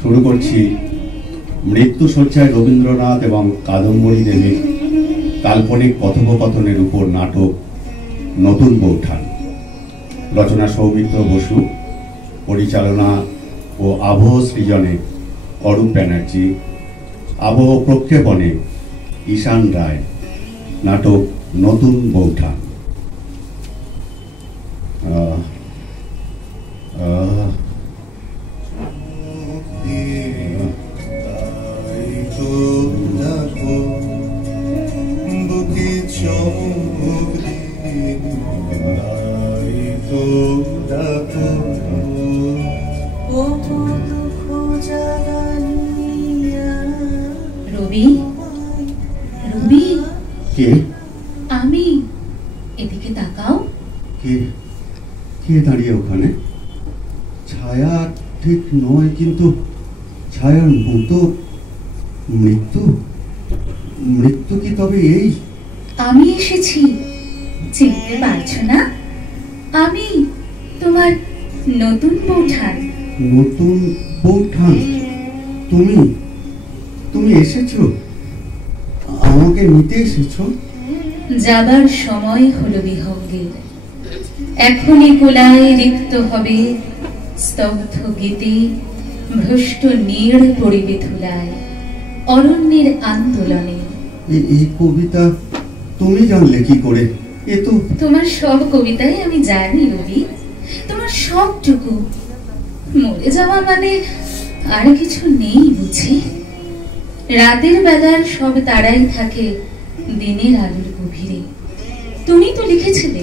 শুরু করছি মৃত্যু শয্যায় রবীন্দ্রনাথ এবং কাদম্বরী দেবীর কাল্পনিক কথোপকথনের উপর নাটক নতুন বৌঠান। রচনা সৌমিত্র বসু, পরিচালনা ও আবহ সৃজনে অরূপ ব্যানার্জি, আবহ প্রক্ষেপণে ঈশান রায়। নাটক নতুন বৌঠান। রবি, রবি, কে? আমি। এদিকে তাকাও। কে? কে দাঁড়িয়ে ওখানে? ছায়া ঠিক নয়, কিন্তু ছায়ার মতো। মৃত্যু? মৃত্যু কি তবে এই? আমি এসেছি, চিনতে পারছো না? আমি তোমার নতুন বৌঠান। নতুন বৌঠান? তুমি তুমি এসেছো? আমাকে নিতে এসেছো? যাবার সময় হলো বিহঙ্গের। এখনই কোলায় রিক্ত হবে স্তব্ধ গীতে, ভ্রষ্ট নীড় পড়িবে ধুলায় অরণ্যের আন্দোলনে। এই কবিতা তুমি জানলে কি করে? এ তো তোমার সব কবিতাই আমি জানি রবি, তোমার সবটুকু। মরে যাওয়া মানে আর কিছু নেই বুঝি। রাতের বেলার সব তারাই থাকে দিনের আলোর গভীরে। তুমি তো লিখেছিলে।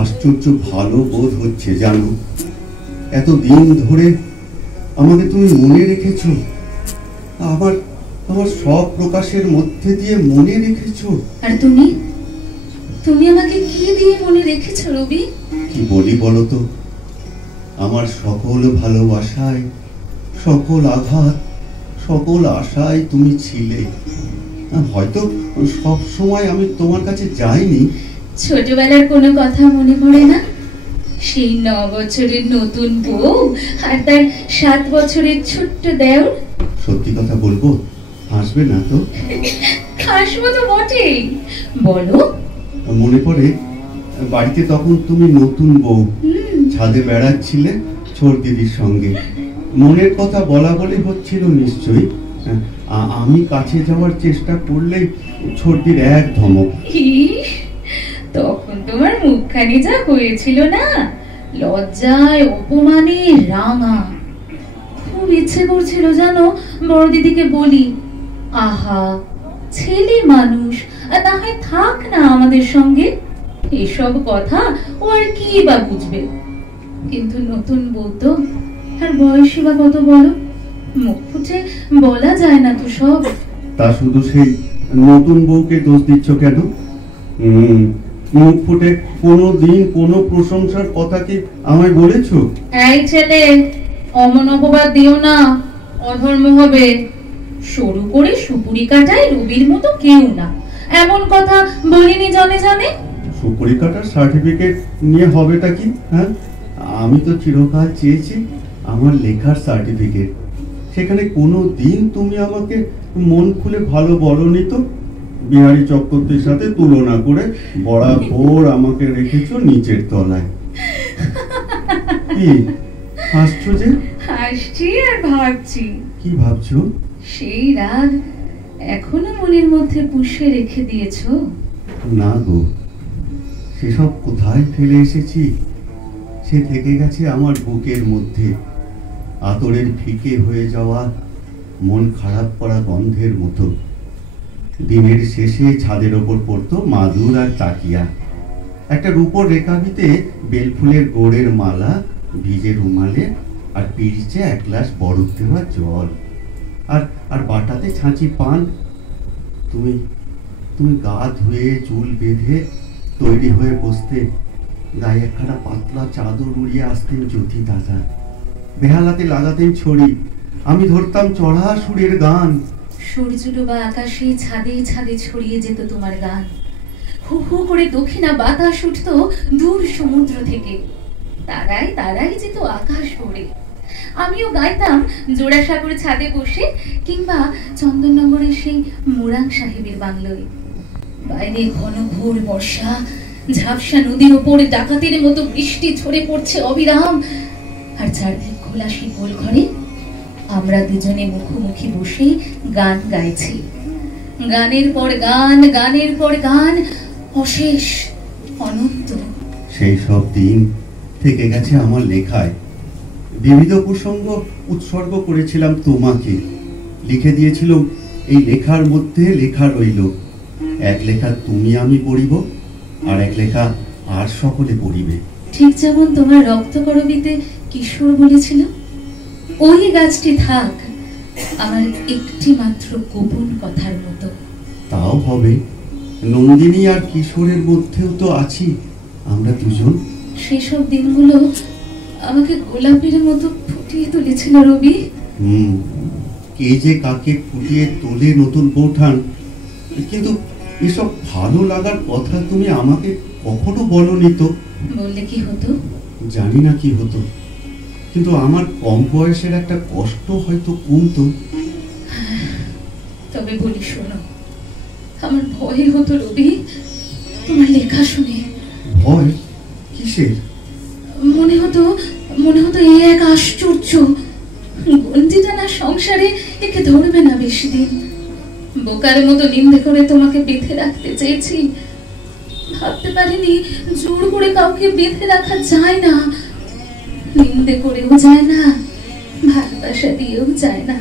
আশ্চর্য ভালো বোধ হচ্ছে জানো। এতদিন ধরে আমাকে তুমি মনে রেখেছো। আমার আমার সব প্রকাশের মধ্যে দিয়ে মনে রেখেছো। আর তুমি তুমি আমাকে কি দিয়ে মনে রেখেছো রবি? কি বলি বলো তো? আমার সকল ভালোবাসায়, সকল আঘাত, সকল আশায় তুমি ছিলে। হয়তো সব সময় আমি তোমার কাছে যাইনি। ছোটবেলার কোনো কথা মনে পড়ে না? সেই 9 বছরের নতুন বউ আর তার 7 বছরের ছোট্ট দেওর। সত্যি কথা বলবো, হাসবে না তো? হাসবো তো বটেই, বলো। মনে পড়ে বাড়িতে তখন তুমি নতুন বউ, ছাদে বেড়াচ্ছিলে ছোট দিদির সঙ্গে। মনের কথা বলা বলে হচ্ছিল নিশ্চয়ই। আমি কাছে যাওয়ার চেষ্টা করলেই ছোটদির এক ধমক। তখন তোমার মুখখানি যা হয়েছিল না, লজ্জায় অপমানে রাঙা। খুব ইচ্ছে করছিল জানো বড় দিদিকে বলি, আহা ছেলে মানুষ, আর না হয় থাক না আমাদের সঙ্গে। এসব কথা ও আর কি বা বুঝবে। কিন্তু নতুন বউ তো, আর বয়সী বা কত বলো, মুখ ফুটে বলা যায় না তো সব। তা শুধু সেই নতুন বউকে দোষ দিচ্ছ কেন? মুখ ফুটে কোনোদিন কোনো প্রশংসার কথা কি আমায় বলেছো? এই ছেলে, অমন অপবাদ দিও না, অধর্ম হবে। সরু করে সুপুরি কাটায় রবির মতো কেউ না, এমন কথা বলিনি জানে জানে। সুপুরি কাটার সার্টিফিকেট নিয়ে হবেটা কি? হ্যাঁ, আমি তো চিরকাল চেয়েছি আমার লেখার সার্টিফিকেট। সেখানে কোনো দিন তুমি আমাকে মন খুলে ভালো বলনি তো। বিহারী চক্রবর্তীর সাথে তুলনা করে বরাবর আমাকে রেখেছো নিচের তলায়। কি হাসছো যে? হাসছি আর ভাবছি। কি ভাবছো? সেই রাগ এখনো মনের মধ্যে পুষে রেখে দিয়েছো? না গো, সেসব কোথায় ফেলে এসেছি। সে থেকে গেছে আমার বুকের মধ্যে, আতরের ফিকে হয়ে যাওয়া মন খারাপ করা গন্ধের মতো। দিনের শেষে ছাদের ওপর পড়তো মাদুর আর তাকিয়া। একটা রূপোর রেখাবিতে বেলফুলের গোড়ের মালা, ভিজে রুমালে, আর পিরিচে 1 গ্লাস বরফ দেওয়া জল, আর আর বাটাতে ছাঁচি পান। তুমি তুমি গা ধুয়ে চুল বেঁধে তৈরি হয়ে বসতে। গায়ে একখানা পাতলা চাদর উড়িয়ে আসতেন জ্যোতি দাদা। বেহালাতে লাগাতেন ছড়ি, আমি ধরতাম চড়া সুরের গান। সূর্য ডোবা আকাশে ছাদে ছাদে ছড়িয়ে যেত তোমার গান। হু হু করে দক্ষিণা বাতাস উঠত দূর সমুদ্র থেকে। তারাই তারাই যেত আকাশ ভরে। আমিও গাইতাম জোড়াসাগর ছাদে বসে, কিংবা চন্দননগরের সেই মুরাং সাহেবের বাংলোয়। বাইরে ঘন ঘোর বর্ষা, ঝাপসা নদীর ওপরে ডাকাতের মতো বৃষ্টি ঝরে পড়ছে অবিরাম, আর চারদিক খোলা শিকল ঘরে আমরা দুজনে মুখোমুখি বসে গান গাইছি। গানের পর গান, গানের পর গান, অশেষ, অনন্ত। সেই সব দিন থেকে গেছে আমার লেখায়। বিবিধ প্রসঙ্গ উৎসর্গ করেছিলাম তোমাকে, লিখে দিয়েছিল এই লেখার মধ্যে লেখা রইল। এক লেখা তুমি আমি পড়িব, আর এক লেখা আর সকলে পড়িবে। ঠিক যেমন তোমার রক্তকরবীতে কিশোর বলেছিল, ওই গাছটি থাক আমার একটি মাত্র গোপন কথার মতো। তাও হবে, নন্দিনী আর কিশোরের মধ্যেও তো আছি আমরা দুজন। সেসব দিনগুলো আমাকে গোলাপের মতো ফুটিয়ে তুলেছিল রবি। কে যে কাকে ফুটিয়ে তোলে নতুন বৌঠান। কিন্তু এসব ভালো লাগার কথা তুমি আমাকে কখনো বলনি তো। বললে কি হতো? জানি না কি হতো, কিন্তু আমার কম বয়সের একটা কষ্ট হয়তো কমতো। তবে বলি শোনো, আমার ভয় হতো রবি তোমার লেখা শুনে। ভয় কিসের? মনে হতো এ এক আশ্চর্য, গঞ্জি টানা সংসারে একে ধরবে না বেশি দিন। বোকার মতো নিন্দে করে তোমাকে বেঁধে রাখতে চেয়েছি, ভাবতে পারিনি জোর করে কাউকে বেঁধে রাখা যায় না। নিন্দে করেও যায় না, ভালোবাসা দিয়েও যায় না।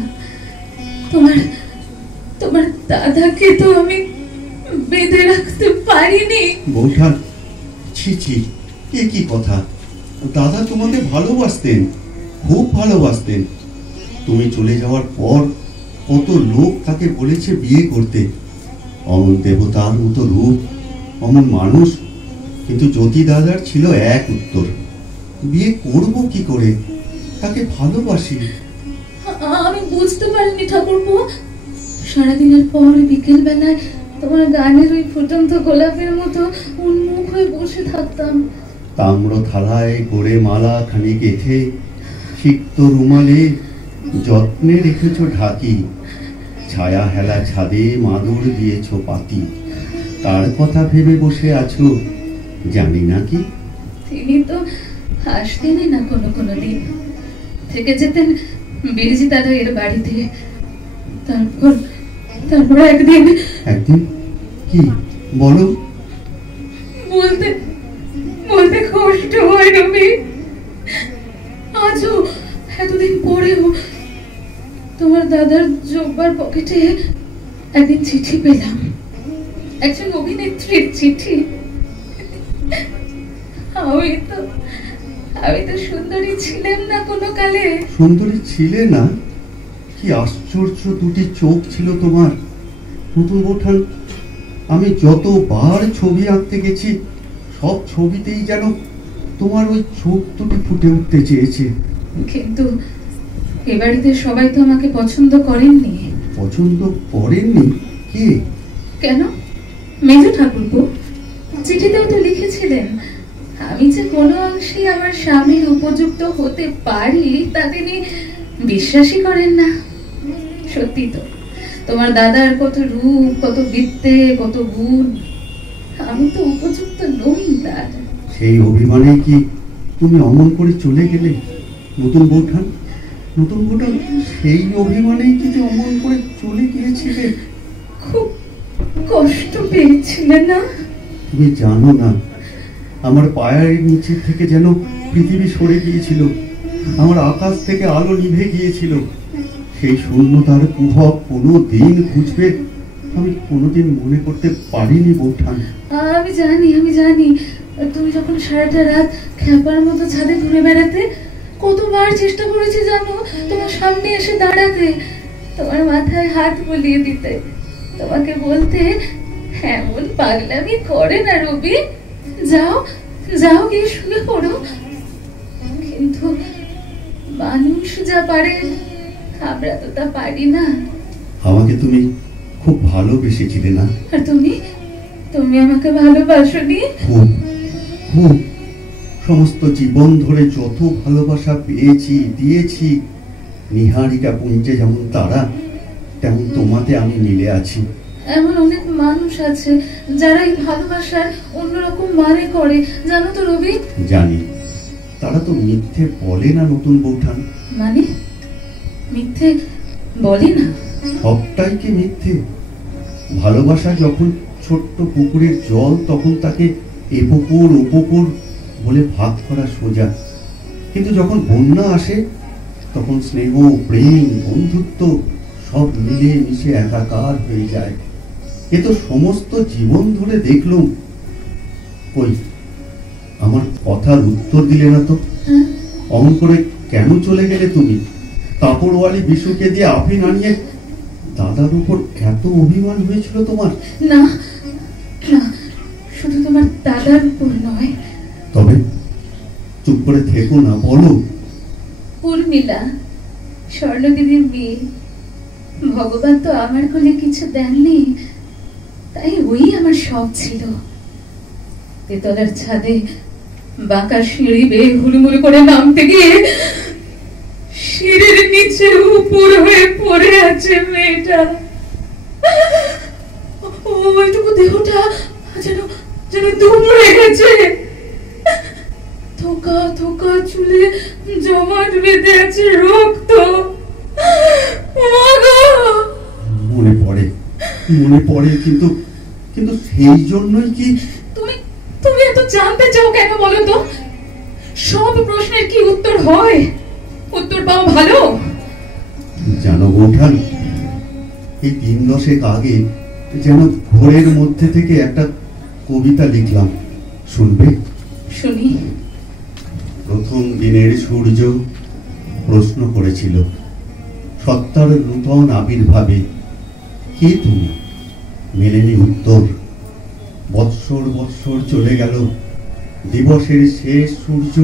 তোমার দাদাকে তো আমি বেঁধে রাখতে পারিনি। বৌঠান, ছি ছি, এ কি কথা? দাদা তোমাকে ভালোবাসতেন, খুব ভালোবাসতেন। তুমি চলে যাওয়ার পর কত লোক তাকে বলেছে বিয়ে করতে। অমন দেবতার মতো রূপ, অমন মানুষ, কিন্তু জ্যোতি দাদার ছিল এক উত্তর, বিয়ে করব কি করে, তাকে ভালোবাসি। আমি বুঝতে পারিনি ঠাকুরপো, সারাদিনের পর বিকেল বেলায় তোমার গানের ওই ফুটন্ত গোলাপের মতো উন্মুখ হয়ে বসে থাকতাম। তাম্র থালায় গড়ে মালা খানি গেথে সিক্ত রুমালে যত্নে রেখেছ ঢাকি, ছায়া হেলা ছাদে মাদুর দিয়েছ পাতি, তার কথা ভেবে বসে আছো জানি না কি। তিনি তো আসতেনই না কোনো দিন, থেকে যেতেন বিরজি দাদা এর বাড়িতে। তারপর একদিন কি বলো? বলতে কষ্ট হয় রবি। আজও এতদিন পরেও তোমার দাদার জব্বার পকেটে একদিন চিঠি পেলাম, একজন অভিনেত্রীর চিঠি। আমি তো সুন্দরী ছিলেন না কোনো কালে। সুন্দরী ছিলে না? কি আশ্চর্য দুটি চোখ ছিল তোমার। নতুন বৌঠান, আমি যতবার ছবি আঁকতে গেছি সব ছবিতেই যেন তোমার ওই চোখ দুটি ফুটে উঠতে চেয়েছে। কিন্তু এ বাড়িতে সবাই তো আমাকে পছন্দ করেননি। পছন্দ করেননি? কে? কেন? মেজো ঠাকুরপো চিঠিতেও তো লিখেছিলেন আমি যে কোনো অংশে আমার স্বামীর উপযুক্ত হতে পারি তা তিনি বিশ্বাসই করেন না। সত্যি তো, তোমার দাদার কত রূপ, কত বিদ্যে, কত গুণ, আমি তো উপযুক্ত নই তার। সেই অভিমানে কি তুমি অমন করে চলে গেলে নতুন বৌঠান? সেই অভিমানেই কি অমন করে চলে গিয়েছিলে? খুব কষ্ট পেয়েছিলে না? তুমি জানো না, আমার পায়ের নিচে থেকে যেন পৃথিবী সরে গিয়েছিল, আমার আকাশ থেকে আলো নিভে গিয়েছিল। সেই শূন্যতার কুহক কোনো দিন খুঁজবে আমি কোনোদিন মনে করতে পারিনি বৌঠান। আমি জানি তুমি যখন সারাটা রাত খ্যাপার মতো ছাদে ঘুরে বেড়াতে, কতবার চেষ্টা করেছি জানো তোমার সামনে এসে দাঁড়াতে, তোমার মাথায় হাত বুলিয়ে দিতে, তোমাকে বলতে এমন পাগলামি করে না রবি, যাও গিয়ে শুয়ে পড়ো। কিন্তু মানুষ যা পারে আমরা তো তা পারি না। আমাকে তুমি খুব ভালোবেসেছিলে না? আর তুমি আমাকে ভালোবাসোনি? খুব খুব সমস্ত জীবন ধরে যত ভালোবাসা পেয়েছি, দিয়েছি, নিহারিকা পুঞ্জে যেমন তারা, তেমন তোমাতে আমি মিলে আছি। এমন অনেক মানুষ আছে যারা এই ভালোবাসার অন্যরকম মানে করে, জানো তো রবি? জানি, তারা তো মিথ্যে বলে না নতুন বৌঠান। মানে মিথ্যে বলে না? সবটাই কি মিথ্যে? ভালোবাসা যখন ছোট্ট পুকুরের জল, তখন তাকে এ পুকুর ও পুকুর বলে ভাগ করা সোজা, কিন্তু যখন বন্যা আসে তখন স্নেহ, প্রেম, বন্ধুত্ব সব মিলে মিশে একাকার হয়ে যায়। এ তো সমস্ত জীবন ধরে দেখলুম। কই, আমার কথার উত্তর দিলে না তো? অমন করে কেন চলে গেলে তুমি? কাপড়ওয়ালি বিশুকে দিয়ে আফিন আনিয়ে দাদার উপর এত অভিমান হয়েছিল তোমার? না না, শুধু তোমার দাদার উপর নয়। তবে চুপ করে থেকো না, বলো। উর্মিলা, স্বর্ণ দিদির মেয়ে, ভগবান তো আমার কোলে কিছু দেননি, তাই ওই আমার সব ছিল। তেতলার ছাদে বাঁকা সিঁড়ি বেয়ে হুড়মুড় করে নামতে গিয়ে সিঁড়ির নিচে উপর হয়ে পড়ে আছে মেয়েটা। ওইটুকু দেহটা যেন যেন দুমড়ে গেছে। থোকা থোকা চুলে জমাট বেঁধে আছে রক্ত। মনে পড়ে, মনে পড়ে, কিন্তু কিন্তু সেই জন্যই কি? তুমি তুমি এত জানতে চাও কেন বলো তো? সব প্রশ্নের কি উত্তর হয়? উত্তর পাও ভালো? জানো বৌঠান, এই 3-10 আগে যেন ঘোরের মধ্যে থেকে একটা কবিতা লিখলাম, শুনবে? শুনি। প্রথম দিনের সূর্য প্রশ্ন করেছিল সত্তার নূতন আবির্ভাবে, কে তুমি? মেলেনি উত্তর। বৎসর বৎসর চলে গেল, দিবসের শেষ সূর্য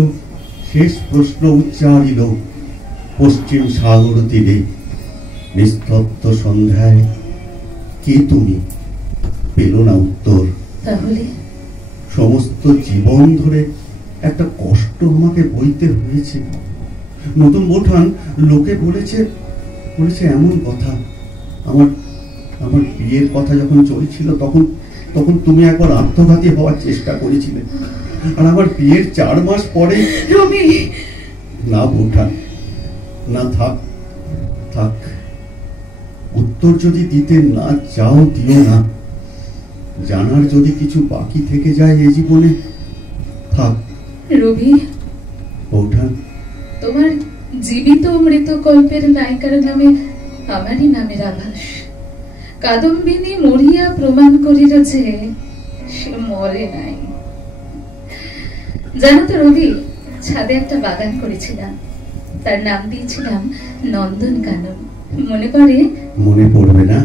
শেষ প্রশ্ন উচ্চারিল পশ্চিম সাগর তীরে। নিস্তব্ধ সন্ধ্যায়, কে তুমি? পেল না উত্তর। তাহলে সমস্ত জীবন ধরে একটা কষ্ট আমাকে বইতে হয়েছে। নতুন বৌঠান, লোকে বলেছে বলেছে এমন কথা, আমার আমার বিয়ের কথা যখন চলছিল তখন তখন তুমি একবার আত্মঘাতী হওয়ার চেষ্টা করেছিলে, আর আমার বিয়ের 4 মাস পরে। রবি, না বৌঠান, না, থাক থাক। উত্তর যদি দিতে না চাও দিও না। জানার যদি কিছু বাকি থেকে যায় এ জীবনে, থাক। রবি, বৌঠান, তোমার জীবিত মৃত কল্পের নায়িকার নামে আমারই নামের আভাস। কাদম্বিনী মরিয়া প্রমাণ করিল যে সে মরে নাই। জানো তো রবি, ছাদে একটা বাগান করেছিলাম, তার নাম দিয়েছিলাম নন্দনকানন। মনে পড়ে? মনে পড়বে না?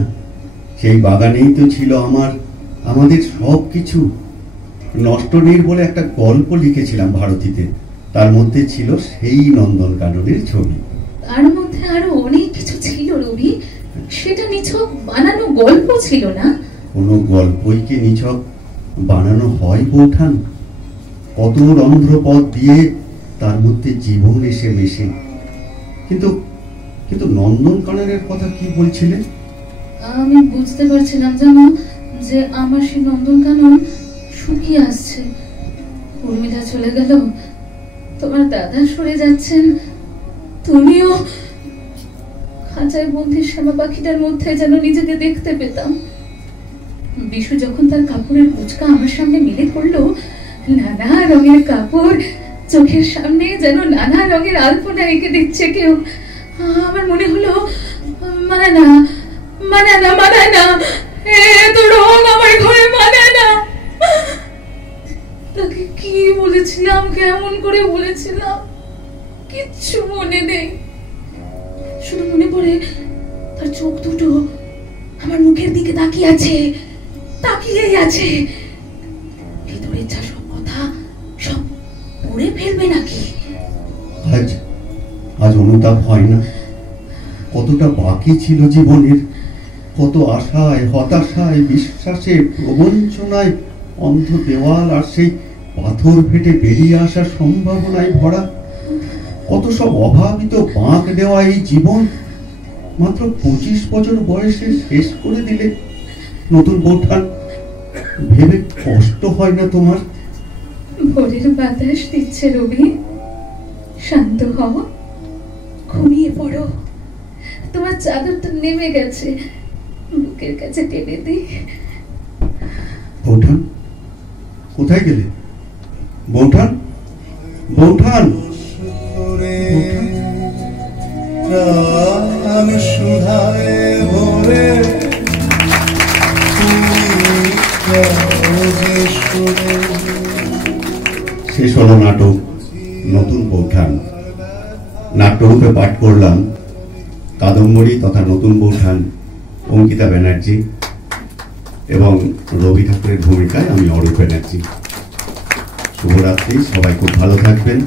সেই বাগানেই তো ছিল আমাদের সব কিছু। নষ্টনীর বলে একটা গল্প লিখেছিলাম ভারতীতে, তার মধ্যে ছিল সেই নন্দনকাননের ছবি। তার মধ্যে আরো অনেক কিছু ছিল রবি, সেটা নিছক বানানো গল্প ছিল না। কোনো গল্পই কি নিছক বানানো হয় বৌঠান? কত রন্ধ্রপথ দিয়ে তার মধ্যে জীবন এসে মেশে। কিন্তু কিন্তু নন্দনকাননের কথা কি বলছিলে? আমি বুঝতে পারছিলাম জানো, যে আমার সেই নন্দনকানন শুকিয়ে আসছে। উর্মিলা চলে গেল, তোমার দাদা সরে যাচ্ছেন, তুমিও। খাঁচায় বন্দি শ্যামা পাখিটার মধ্যে যেন নিজেকে দেখতে পেতাম। বিশু যখন তার কাপড়ের কুচকা আমার সামনে মেলে পড়লো, নানা রঙের কাপড়, চোখের সামনে যেন নানা রঙের আলপনা এঁকে দিচ্ছে কেউ। আমার মনে হলো মানে না, মানে না, মানে না, এত রং আমার ঘরে মানে না। তাকে কি বলেছিলাম, কেমন করে বলেছিলাম, কিচ্ছু মনে নেই। শুধু মনে পড়ে তার চোখ দুটো আমার মুখের দিকে তাকিয়ে আছে, তাকিয়েই আছে। ভিতরের যা সব কথা সব পড়ে ফেলবে নাকি? আজ আজ অনুতাপ হয় না? কতটা বাকি ছিল জীবনের, কত আশায়, হতাশায়, বিশ্বাসে, প্রবঞ্চনায় অন্ধ দেওয়াল, আর সেই পাথর ফেটে বেরিয়ে আসার সম্ভাবনায় ভরা, কত সব অভাবিত বাঁক দেওয়া এই জীবন মাত্র 25 বছর বয়সে শেষ করে দিলে নতুন বৌঠান। ভেবে কষ্ট হয় না তোমার? ভোরের বাতাস দিচ্ছে রবি, শান্ত হও, ঘুমিয়ে পড়ো। তোমার চাদরটা নেমে গেছে, বুকের কাছে টেনে দিই। বৌঠান, কোথায় গেলে? বৌঠান, বৌঠান, বৌঠান। প্রাণ সুধায় ভরে শেষ হলো নাটক নতুন বৌঠান। নাট্যরূপে পাঠ করলাম কাদম্বরী তথা নতুন বৌঠান অঙ্কিতা ব্যানার্জি এবং রবি ঠাকুরের ভূমিকায় আমি অরূপ ব্যানার্জি। শুভরাত্রি, সবাই খুব ভালো থাকবেন।